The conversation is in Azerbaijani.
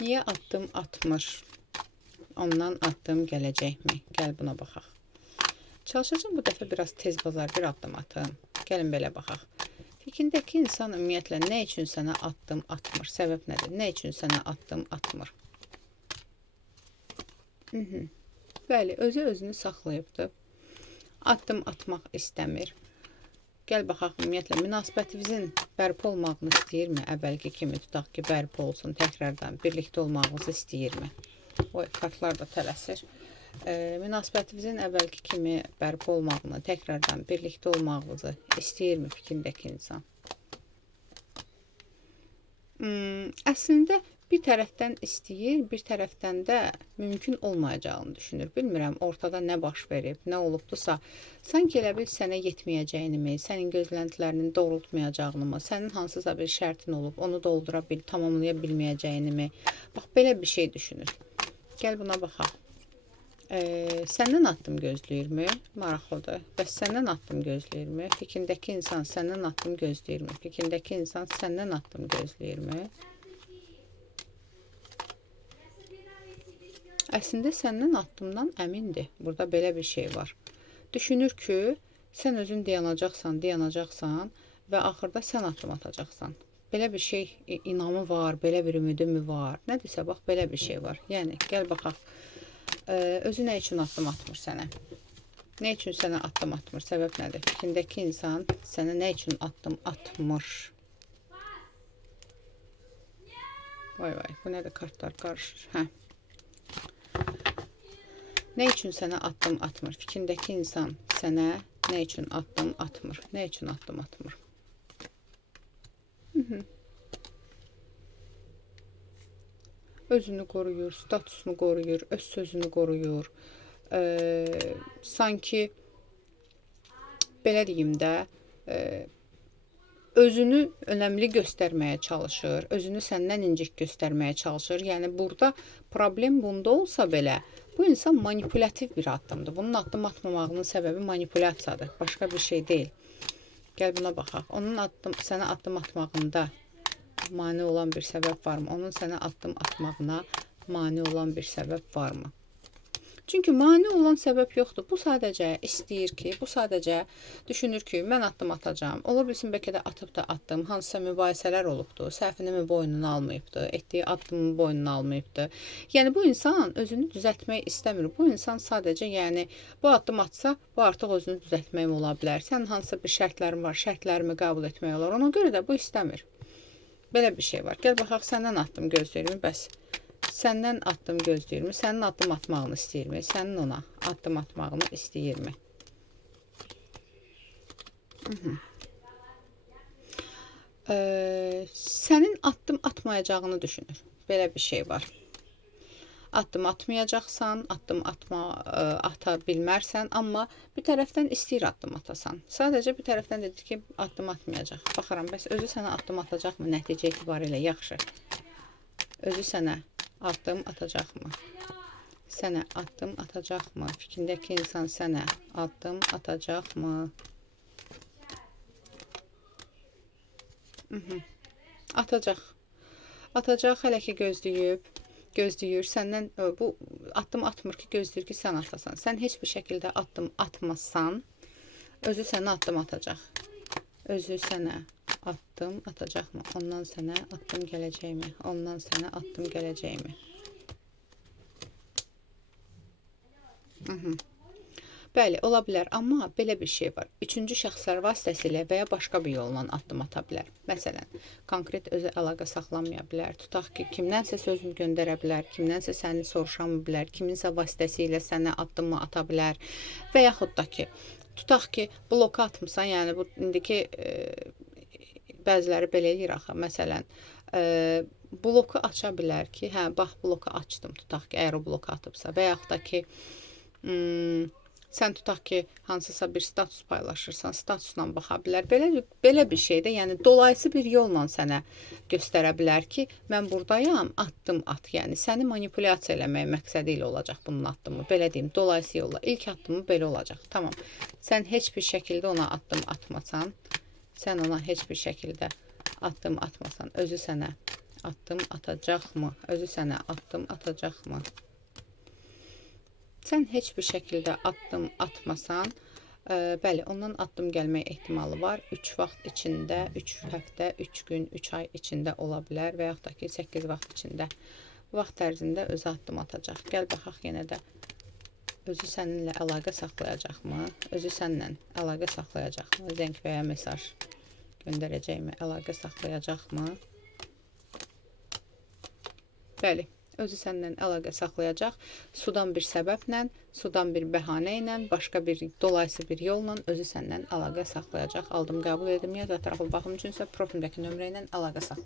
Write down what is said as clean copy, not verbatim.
Niye addım atmır? Ondan addım gələcəkmi? Gəl buna baxaq. Çalışacağım bu dəfə biraz tez bazar bir addım atım. Gəlin belə baxaq. Fikrindəki insan ümumiyyətlə nə üçün sənə addım atmır? Səbəb nədir? Nə üçün sənə addım atmır? Bəli, özünü saxlayıbdır. Addım atmaq istəmir. Gəl baxaq, ümumiyyətlə münasibətinizin bərpa olmağını istəyirmi? Əvvəlki kimi tutaq ki, bərpa olsun, təkrardan birlikdə olmağınızı istəyirmi? Oy, kartlar da tələsir. Münasibətinizin əvvəlki kimi bərpa olmağını, təkrardan birlikdə olmağınızı istəyirmi fikrindəki insan? Əslində bir tərəfdən istəyir, bir tərəfdən də mümkün olmayacağını düşünür. Bilmirəm, ortada nə baş verib, nə olubdusa, sanki elə bil sənə yetməyəcəyini, sənin gözləntilərinin doğrultmayacağını, sənin hansısa bir şərtin olub, onu doldura tamamlaya bilməyəcəyini, bax, belə bir şey düşünür. Gəl buna baxaq. Səndən addım gözləyirmi? Maraqlıdır. Bəs səndən addım gözləyirmi? Fikrindəki insan səndən addım gözləyirmi? Fikrindəki insan səndən addım gözləyirmi? Əslində səndən addımdan əmindir. Burada belə bir şey var. Düşünür ki, sən özün dayanacaqsan və axırda sən addım atacaqsan. Belə bir şey inamı var, belə bir ümidi mi var? Nədirsə, bax, belə bir şey var. Yəni, gəl baxaq. Özü nə üçün addım atmır sənə? Nə üçün sənə addım atmır? Səbəb nədir? Fikrindəki insan sənə nə üçün addım atmır? Vay, bu nədir? Kartlar qarışır. Nə üçün sənə addım atmır? Fikrindəki insan sənə nə üçün addım atmır? Nə üçün addım atmır? Özünü qoruyur, statusunu qoruyur, öz sözünü qoruyur. Sanki, belə deyim də, özünü önəmli göstərməyə çalışır, özünü səndən incik göstərməyə çalışır. Yəni, burada problem bunda olsa belə, bu insan manipulativ bir addımdır. Bunun addım atmamağının səbəbi manipulyasiyadır, başqa bir şey deyil. Gəl buna baxaq. Onun sənə addım atmağında mane olan bir səbəb varmı? Onun sənə addım atmağına mane olan bir səbəb varmı? Çünki mane olan səbəb yoxdur. Bu sadəcə istəyir ki, bu sadəcə düşünür ki, mən addım atacağım. Ola bilsin, bəlkə də atıb da addım. Hansısa mübahisələr olubdur, səhvini mi boynuna almayıbdır, etdiyi addımı boynuna almayıbdır. Yəni, bu insan özünü düzəltmək istəmir. Bu insan sadəcə, yəni, bu addım atsa, bu artıq özünü düzəltmək ola bilər. Sənin hansısa bir şərtlərin var, şərtlərimi qəbul etmək olar. Ona görə də bu istəmir. Belə bir şey var. Gəl baxaq, səndən addım gözləyirmi? Bəs səndən addım gözləyirmi? Sənin addım atmağını istəyirmi? Sənin ona addım atmağını istəyirmi? Sənin addım atmayacağını düşünür. Belə bir şey var. Addım atmayacaqsan, addım ata bilmərsən, amma bir tərəfdən istəyir addım atasan. Sadəcə bir tərəfdən dedir ki, addım atmayacaq. Baxaram, bəs özü sənə addım atacaqmı? Nəticə etibarilə yaxşı. Özü sənə addım atacaqmı? Sənə addım atacaqmı? Fikrindəki insan sənə addım atacaqmı? Atacaq. Atacaq, hələ ki gözləyir. Səndən bu addım atmır ki, gözləyir ki, sən atasan. Sən heç bir şəkildə addım atmasan, özü sənə addım atacaq. Özü sənə addım atacaqmı? Ondan sənə addım gələcəkmi? Ondan sənə addım gələcəkmi? Bəli, ola bilər, amma belə bir şey var. Üçüncü şəxslər vasitəsilə və ya başqa bir yolla addım ata bilər. Məsələn, konkret özü əlaqə saxlamaya bilər. Tutaq ki, kimdənsə sözünü göndərə bilər, kimdənsə səni soruşama bilər, kiminsə vasitəsilə sənə addımı ata bilər. Və yaxud da ki, tutaq ki, bloka atmısan, yəni bu indiki bəziləri belə eləyir axı. Məsələn, bloku aça bilər ki, hə, bax, bloku açdım, tutaq ki, əgər o bloku atıbsa. Və yaxud da ki, sən tutaq ki, hansısa bir status paylaşırsan, statusla baxa bilər. Belə bir şeydə, yəni dolayısı bir yolla sənə göstərə bilər ki, mən buradayam, addım at. Yəni səni manipulyasiya eləmək məqsədi ilə olacaq bunun addımı. Belə deyim, dolayısı yolla. İlk addımı belə olacaq. Tamam. Sən heç bir şəkildə ona addım atmasan, özü sənə addım atacaqmı? Özü sənə addım atacaqmı? Sən heç bir şəkildə addım atmasan, bəli, ondan addım gəlmək ehtimalı var. 3 vaxt içində, 3 həftə, 3 gün, 3 ay içində ola bilər və yaxud da ki 8 vaxt içində. Vaxt ərzində özü addım atacaq. Gəl baxaq yenə də. Özü səninlə əlaqə saxlayacaqmı? Özü səninlə əlaqə saxlayacaqmı? Zəng və ya mesaj göndərəcəkmi? Əlaqə saxlayacaqmı? Bəli, özü səndən əlaqə saxlayacaq. Sudan bir səbəblə, sudan bir bəhanə ilə, başqa bir dolayısı bir yolla özü səndən əlaqə saxlayacaq. Aldım, qəbul edim. Ya da tərəfli baxım üçünsə profilimdəki nömrə ilə əlaqə saxlayacaq.